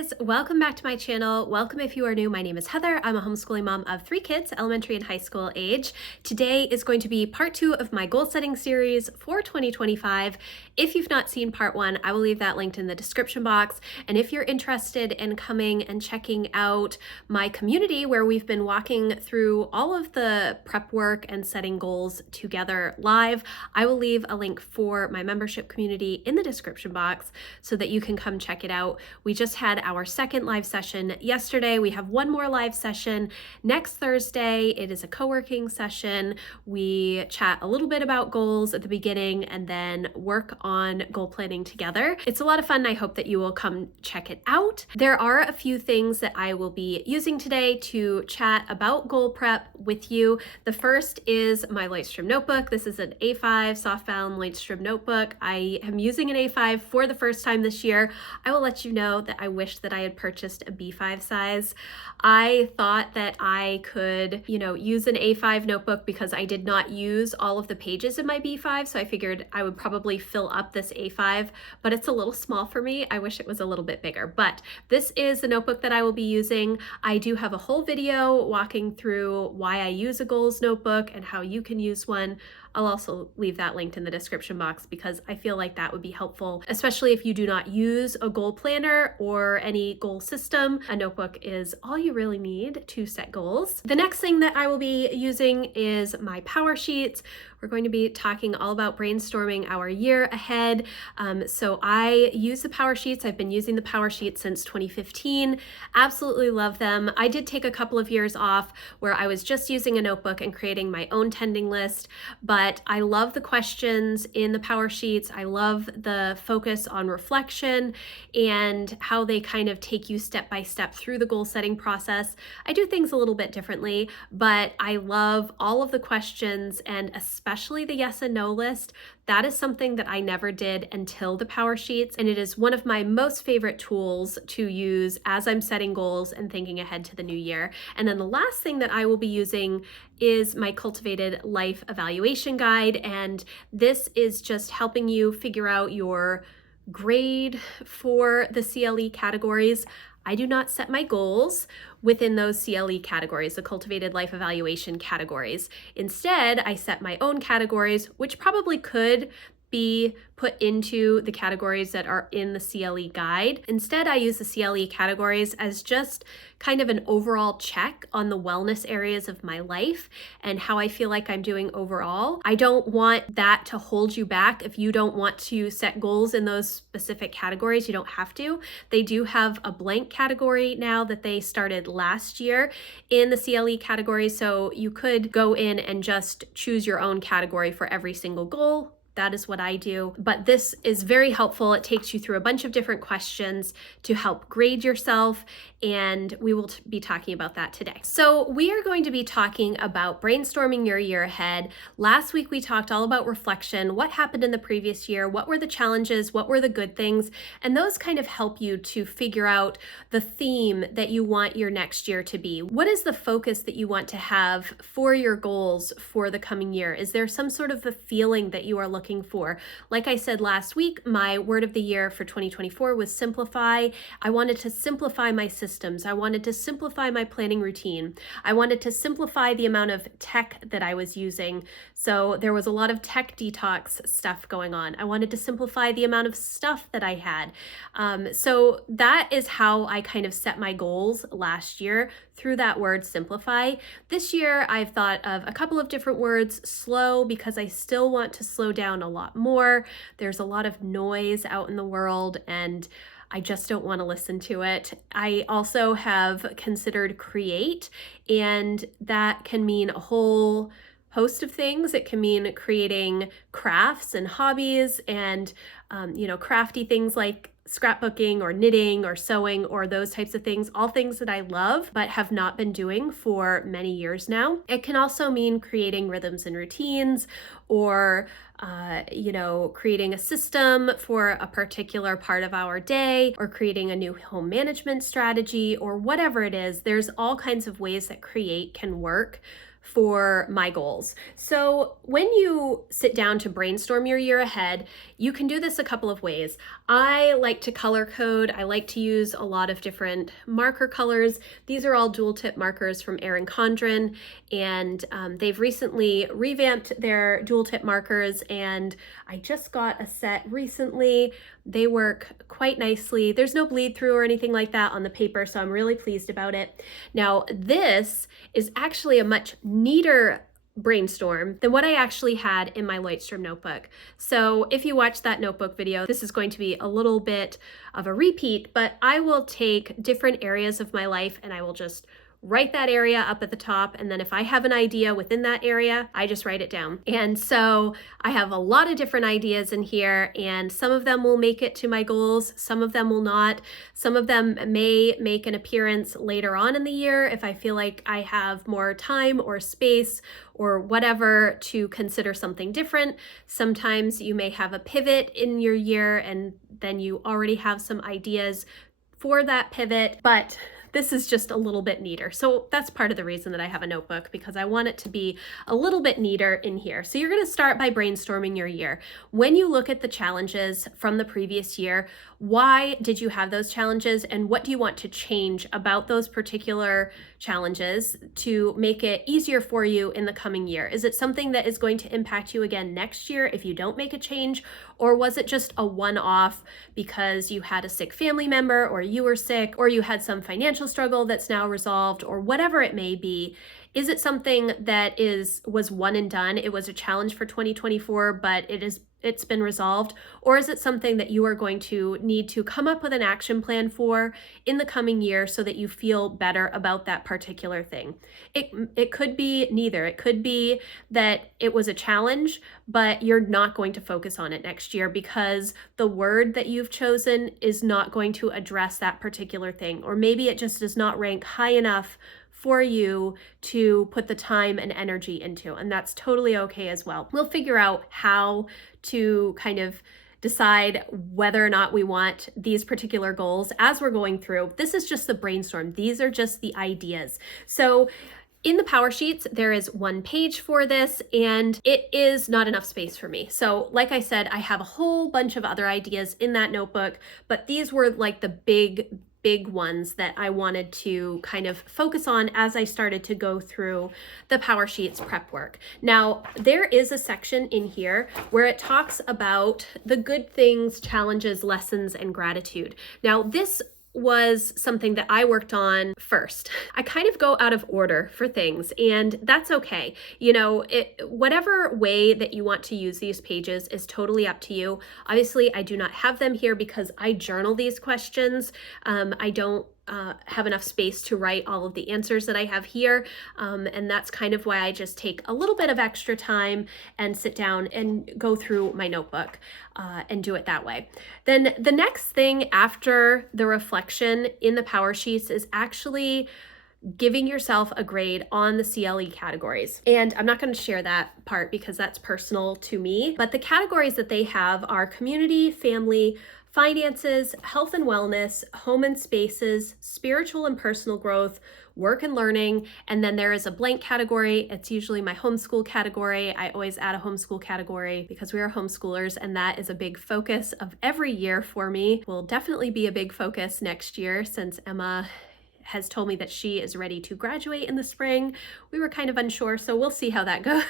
guys, welcome back to my channel. Welcome if you are new. My name is Heather. I'm a homeschooling mom of 3 kids, elementary and high school age. Today is going to be part 2 of my goal setting series for 2025. If you've not seen part 1, I will leave that linked in the description box. And if you're interested in coming and checking out my community where we've been walking through all of the prep work and setting goals together live, I will leave a link for my membership community in the description box so that you can come check it out. We just had our second live session yesterday. We have one more live session next Thursday. It is a co-working session. We chat a little bit about goals at the beginning and then work on goal planning together. It's a lot of fun. I hope that you will come check it out. There are a few things that I will be using today to chat about goal prep with you. The first is my Lightstream notebook. This is an A5 softbound Lightstream notebook. I am using an A5 for the first time this year. I will let you know that I wish that I had purchased a B5 size. I thought that I could, use an A5 notebook because I did not use all of the pages in my B5, so I figured I would probably fill up this A5, but it's a little small for me. I wish it was a little bit bigger, but this is the notebook that I will be using. I do have a whole video walking through why I use a goals notebook and how you can use one. I'll also leave that linked in the description box because I feel like that would be helpful, especially if you do not use a goal planner or any goal system. A notebook is all you really need to set goals. The next thing that I will be using is my PowerSheets. We're going to be talking all about brainstorming our year ahead. So I use the PowerSheets. I've been using the PowerSheets since 2015. Absolutely love them. I did take a couple of years off where I was just using a notebook and creating my own tending list, but I love the questions in the PowerSheets. I love the focus on reflection and how they kind of take you step by step through the goal setting process. I do things a little bit differently, but I love all of the questions and especially the yes and no list. That is something that I never did until the PowerSheets, and it is one of my most favorite tools to use as I'm setting goals and thinking ahead to the new year. And then the last thing that I will be using is my Cultivated Life Evaluation Guide, and this is just helping you figure out your grade for the CLE categories. I do not set my goals within those CLE categories, the Cultivated Life Evaluation categories. Instead, I set my own categories, which probably could be put into the categories that are in the CLE guide. Instead, I use the CLE categories as just kind of an overall check on the wellness areas of my life and how I feel like I'm doing overall. I don't want that to hold you back. If you don't want to set goals in those specific categories, you don't have to. They do have a blank category now that they started last year in the CLE categories, so you could go in and just choose your own category for every single goal. That is what I do, but this is very helpful. It takes you through a bunch of different questions to help grade yourself, and we will be talking about that today. So we are going to be talking about brainstorming your year ahead. Last week we talked all about reflection, what happened in the previous year, what were the challenges, what were the good things, and those kind of help you to figure out the theme that you want your next year to be. What is the focus that you want to have for your goals for the coming year? Is there some sort of a feeling that you are looking for? Like I said last week, my word of the year for 2024 was simplify. I wanted to simplify my systems. I wanted to simplify my planning routine. I wanted to simplify the amount of tech that I was using. So there was a lot of tech detox stuff going on. I wanted to simplify the amount of stuff that I had. So that is how I kind of set my goals last year, through that word simplify. This year, I've thought of a couple of different words. Slow, because I still want to slow down a lot more. There's a lot of noise out in the world and I just don't want to listen to it. I also have considered create, and that can mean a whole host of things. It can mean creating crafts and hobbies and, crafty things like scrapbooking or knitting or sewing or those types of things, all things that I love but have not been doing for many years now. It can also mean creating rhythms and routines or creating a system for a particular part of our day or creating a new home management strategy or whatever it is. There's all kinds of ways that create can work for my goals. So when you sit down to brainstorm your year ahead, you can do this a couple of ways. I like to color code. I like to use a lot of different marker colors. These are all dual tip markers from Erin Condren, and they've recently revamped their dual tip markers, and I just got a set recently. They work quite nicely. There's no bleed through or anything like that on the paper, so I'm really pleased about it. Now, this is actually a much neater brainstorm than what I actually had in my Lightstream notebook. So if you watch that notebook video, this is going to be a little bit of a repeat, but I will take different areas of my life and I will just write that area up at the top, and then if I have an idea within that area, I just write it down. And so I have a lot of different ideas in here, and some of them will make it to my goals, some of them will not. Some of them may make an appearance later on in the year if I feel like I have more time or space or whatever to consider something different. Sometimes you may have a pivot in your year and then you already have some ideas for that pivot, but this is just a little bit neater. So that's part of the reason that I have a notebook, because I want it to be a little bit neater in here. So you're going to start by brainstorming your year. When you look at the challenges from the previous year, why did you have those challenges and what do you want to change about those particular challenges to make it easier for you in the coming year? Is it something that is going to impact you again next year if you don't make a change? Or was it just a one-off because you had a sick family member, or you were sick, or you had some financial struggle that's now resolved, or whatever it may be? Is it something that was one and done? It was a challenge for 2024, but it's been resolved? Or is it something that you are going to need to come up with an action plan for in the coming year so that you feel better about that particular thing? It could be neither. It could be that it was a challenge, but you're not going to focus on it next year because the word that you've chosen is not going to address that particular thing. Or maybe it just does not rank high enough for you to put the time and energy into, and that's totally okay as well. We'll figure out how to kind of decide whether or not we want these particular goals as we're going through. This is just the brainstorm. These are just the ideas. So in the PowerSheets, there is one page for this, and it is not enough space for me. So like I said, I have a whole bunch of other ideas in that notebook, but these were like the big ones that I wanted to kind of focus on as I started to go through the PowerSheets prep work. Now, there is a section in here where it talks about the good things, challenges, lessons, and gratitude. Now, this was something that I worked on first. I kind of go out of order for things, and that's okay. You know, whatever way that you want to use these pages is totally up to you. Obviously, I do not have them here because I journal these questions. I don't have enough space to write all of the answers that I have here. And that's kind of why I just take a little bit of extra time and sit down and go through my notebook and do it that way. Then the next thing after the reflection in the PowerSheets is actually giving yourself a grade on the CLE categories. And I'm not going to share that part because that's personal to me, but the categories that they have are community, family, finances, health and wellness, home and spaces, spiritual and personal growth, work and learning, and then there is a blank category. It's usually my homeschool category. I always add a homeschool category because we are homeschoolers, and that is a big focus of every year for me. Will definitely be a big focus next year since Emma has told me that she is ready to graduate in the spring. We were kind of unsure, so we'll see how that goes.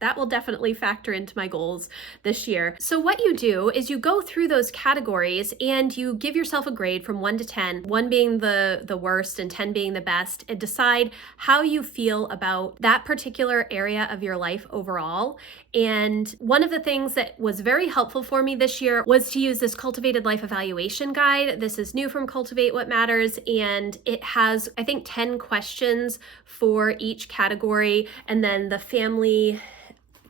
That will definitely factor into my goals this year. So what you do is you go through those categories and you give yourself a grade from 1 to 10, 1 being the worst and 10 being the best, and decide how you feel about that particular area of your life overall. And one of the things that was very helpful for me this year was to use this Cultivated Life Evaluation Guide. This is new from Cultivate What Matters, and it has, I think, 10 questions for each category. And then the family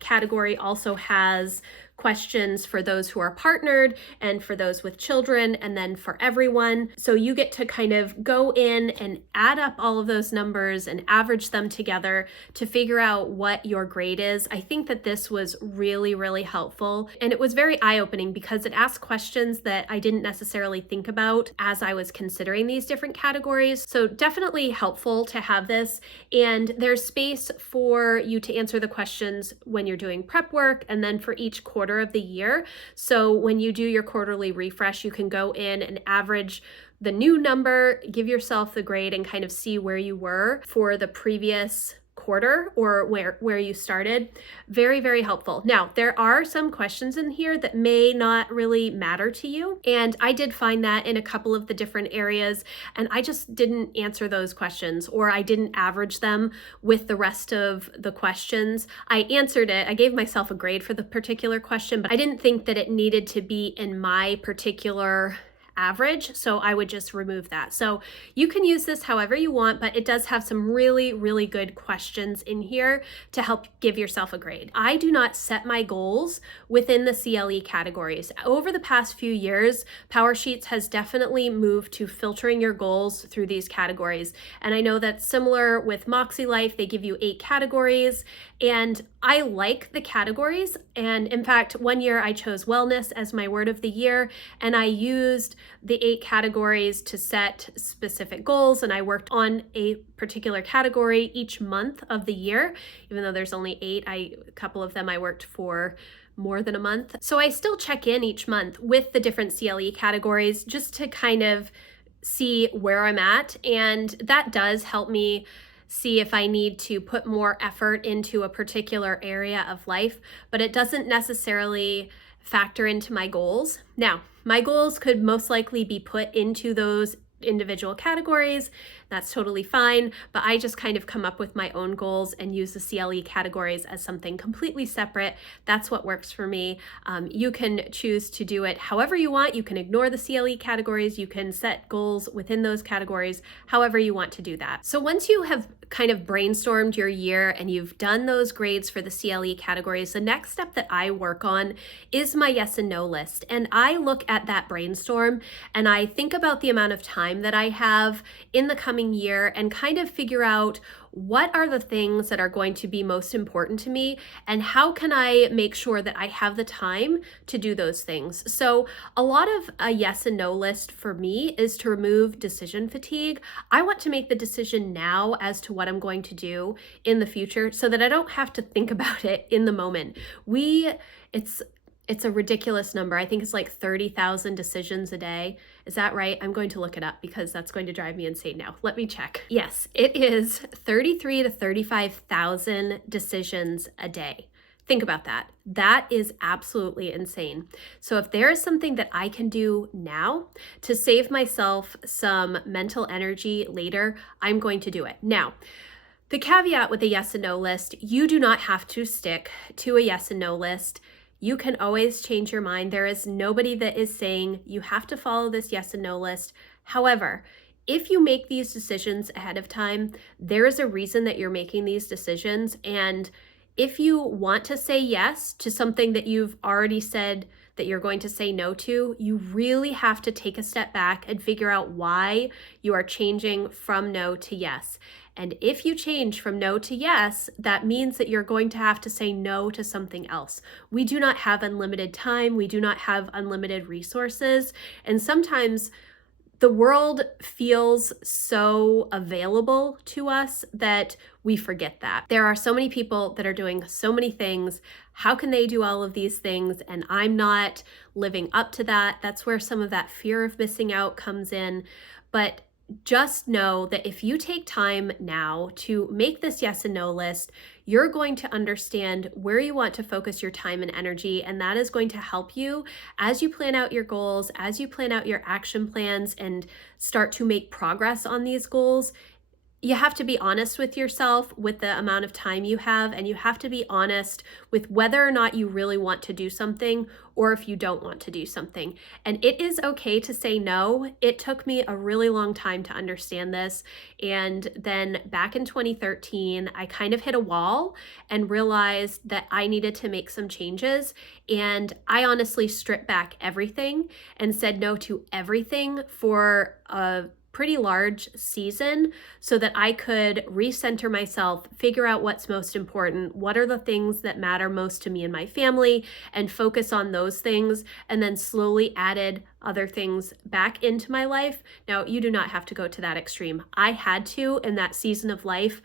category also has questions for those who are partnered and for those with children, and then for everyone. So you get to kind of go in and add up all of those numbers and average them together to figure out what your grade is. I think that this was really, really helpful. And it was very eye-opening because it asked questions that I didn't necessarily think about as I was considering these different categories. So definitely helpful to have this. And there's space for you to answer the questions when you're doing prep work and then for each quarter of the year. So when you do your quarterly refresh, you can go in and average the new number, give yourself the grade, and kind of see where you were for the previous quarter or where you started. Very, very helpful. Now, there are some questions in here that may not really matter to you. And I did find that in a couple of the different areas, and I just didn't answer those questions, or I didn't average them with the rest of the questions. I answered it. I gave myself a grade for the particular question, but I didn't think that it needed to be in my particular average, so I would just remove that. So you can use this however you want, but it does have some really, really good questions in here to help give yourself a grade. I do not set my goals within the CLE categories. Over the past few years, PowerSheets has definitely moved to filtering your goals through these categories. And I know that's similar with Moxie Life. They give you 8 categories, and I like the categories. And in fact, one year I chose wellness as my word of the year, and I used the 8 categories to set specific goals, and I worked on a particular category each month of the year. Even though there's only 8, a couple of them I worked for more than a month. So I still check in each month with the different CLE categories just to kind of see where I'm at, and that does help me see if I need to put more effort into a particular area of life, but it doesn't necessarily factor into my goals. Now, my goals could most likely be put into those individual categories. That's totally fine, but I just kind of come up with my own goals and use the CLE categories as something completely separate. That's what works for me. You can choose to do it however you want. You can ignore the CLE categories. You can set goals within those categories, however you want to do that. So once you have kind of brainstormed your year and you've done those grades for the CLE categories, the next step that I work on is my yes and no list. And I look at that brainstorm and I think about the amount of time that I have in the coming year and kind of figure out what are the things that are going to be most important to me and how can I make sure that I have the time to do those things. So a lot of a yes and no list for me is to remove decision fatigue. I want to make the decision now as to what I'm going to do in the future so that I don't have to think about it in the moment. It's a ridiculous number. I think it's like 30,000 decisions a day. Is that right? I'm going to look it up because that's going to drive me insane now. Let me check. Yes, it is 33 to 35,000 decisions a day. Think about that. That is absolutely insane. So if there is something that I can do now to save myself some mental energy later, I'm going to do it. Now, the caveat with a yes and no list, you do not have to stick to a yes and no list. You can always change your mind. There is nobody that is saying you have to follow this yes and no list. However, if you make these decisions ahead of time, there is a reason that you're making these decisions. And if you want to say yes to something that you've already said that you're going to say no to, you really have to take a step back and figure out why you are changing from no to yes. And if you change from no to yes, that means that you're going to have to say no to something else. We do not have unlimited time. We do not have unlimited resources. And sometimes the world feels so available to us that we forget that. There are so many people that are doing so many things. How can they do all of these things? And I'm not living up to that. That's where some of that fear of missing out comes in. But just know that if you take time now to make this yes and no list, you're going to understand where you want to focus your time and energy, and that is going to help you as you plan out your goals, as you plan out your action plans and start to make progress on these goals. You have to be honest with yourself with the amount of time you have, and you have to be honest with whether or not you really want to do something or if you don't want to do something. And it is okay to say no. It took me a really long time to understand this. And then back in 2013, I kind of hit a wall and realized that I needed to make some changes. And I honestly stripped back everything and said no to everything for a pretty large season so that I could recenter myself, figure out what's most important, what are the things that matter most to me and my family, and focus on those things, and then slowly added other things back into my life. Now, you do not have to go to that extreme. I had to in that season of life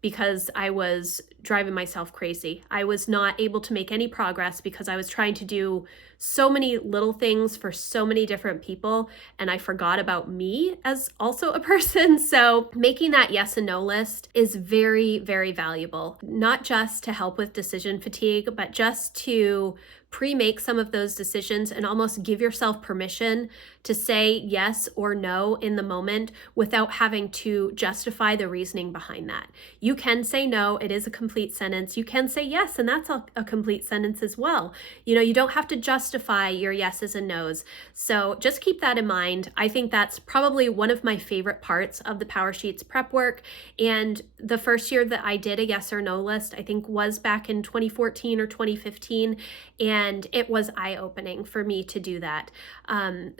because I was driving myself crazy. I was not able to make any progress because I was trying to do so many little things for so many different people, and I forgot about me as also a person. So making that yes and no list is very, very valuable, not just to help with decision fatigue, but just to pre-make some of those decisions and almost give yourself permission to say yes or no in the moment without having to justify the reasoning behind that. You can say no, it is a complete sentence. You can say yes, and that's a complete sentence as well. You don't have to justify your yeses and nos. So just keep that in mind. I think that's probably one of my favorite parts of the PowerSheets prep work. And the first year that I did a yes or no list, I think was back in 2014 or 2015. And it was eye-opening for me to do that.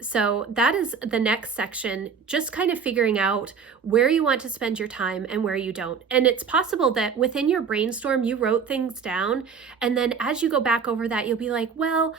So that is the next section, just kind of figuring out where you want to spend your time and where you don't. And it's possible that within your brainstorm, you wrote things down. And then as you go back over that, you'll be like, well,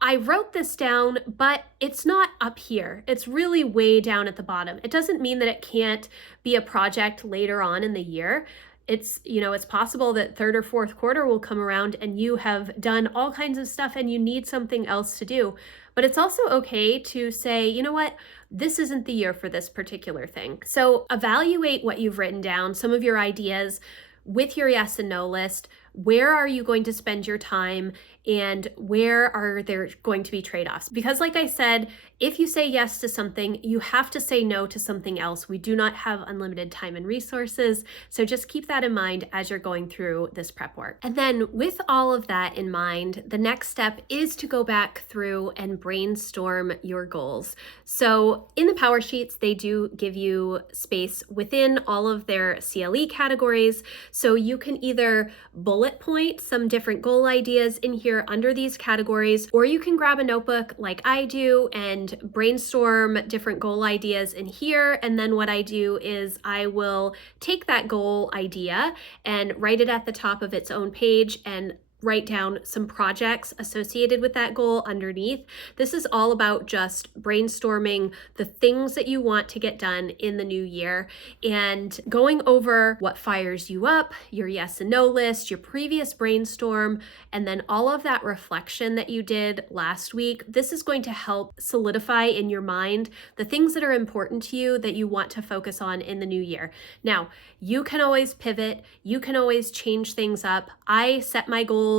I wrote this down, but it's not up here. It's really way down at the bottom. It doesn't mean that it can't be a project later on in the year. It's possible that third or fourth quarter will come around and you have done all kinds of stuff and you need something else to do. But it's also okay to say, you know what, this isn't the year for this particular thing. So evaluate what you've written down, some of your ideas with your yes and no list. Where are you going to spend your time and where are there going to be trade-offs? Because like I said, if you say yes to something, you have to say no to something else. We do not have unlimited time and resources. So just keep that in mind as you're going through this prep work. And then with all of that in mind, the next step is to go back through and brainstorm your goals. So in the PowerSheets, they do give you space within all of their CLE categories. So you can either bullet point some different goal ideas in here under these categories, or you can grab a notebook like I do and brainstorm different goal ideas in here. And then what I do is I will take that goal idea and write it at the top of its own page and write down some projects associated with that goal underneath. This is all about just brainstorming the things that you want to get done in the new year and going over what fires you up, your yes and no list, your previous brainstorm, and then all of that reflection that you did last week. This is going to help solidify in your mind the things that are important to you that you want to focus on in the new year. Now, you can always pivot, you can always change things up. I set my goals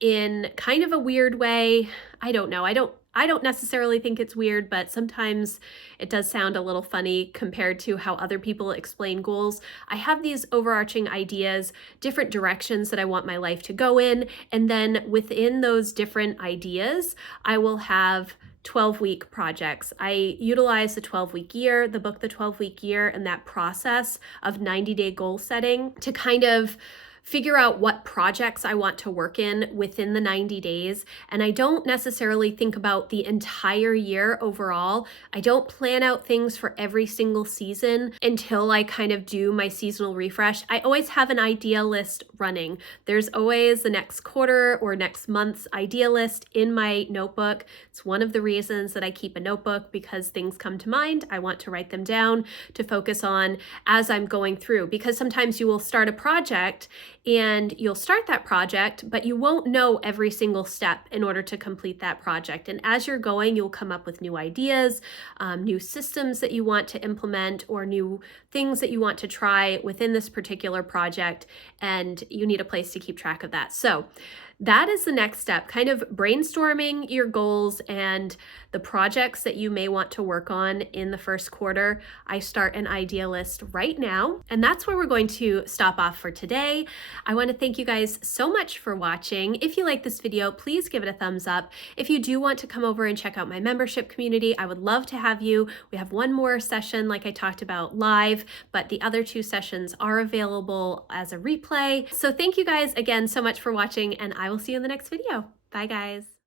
in kind of a weird way. I don't know. I don't necessarily think it's weird, but sometimes it does sound a little funny compared to how other people explain goals. I have these overarching ideas, different directions that I want my life to go in, and then within those different ideas, I will have 12-week projects. I utilize the 12-week year, the book, The 12-Week Year, and that process of 90-day goal setting to kind of figure out what projects I want to work in within the 90 days. And I don't necessarily think about the entire year overall. I don't plan out things for every single season until I kind of do my seasonal refresh. I always have an idea list running. There's always the next quarter or next month's idea list in my notebook. It's one of the reasons that I keep a notebook, because things come to mind. I want to write them down to focus on as I'm going through, because sometimes you will start a project and you'll start that project, but you won't know every single step in order to complete that project. And as you're going, you'll come up with new ideas, new systems that you want to implement, or new things that you want to try within this particular project, and you need a place to keep track of that. So That is the next step, kind of brainstorming your goals and the projects that you may want to work on in the first quarter. I start an idea list right now, and that's where we're going to stop off for today. I want to thank you guys so much for watching. If you like this video, please give it a thumbs up. If you do want to come over and check out my membership community, I would love to have you. We have one more session, like I talked about, live, but the other 2 sessions are available as a replay. So thank you guys again so much for watching, and I will see you in the next video. Bye, guys.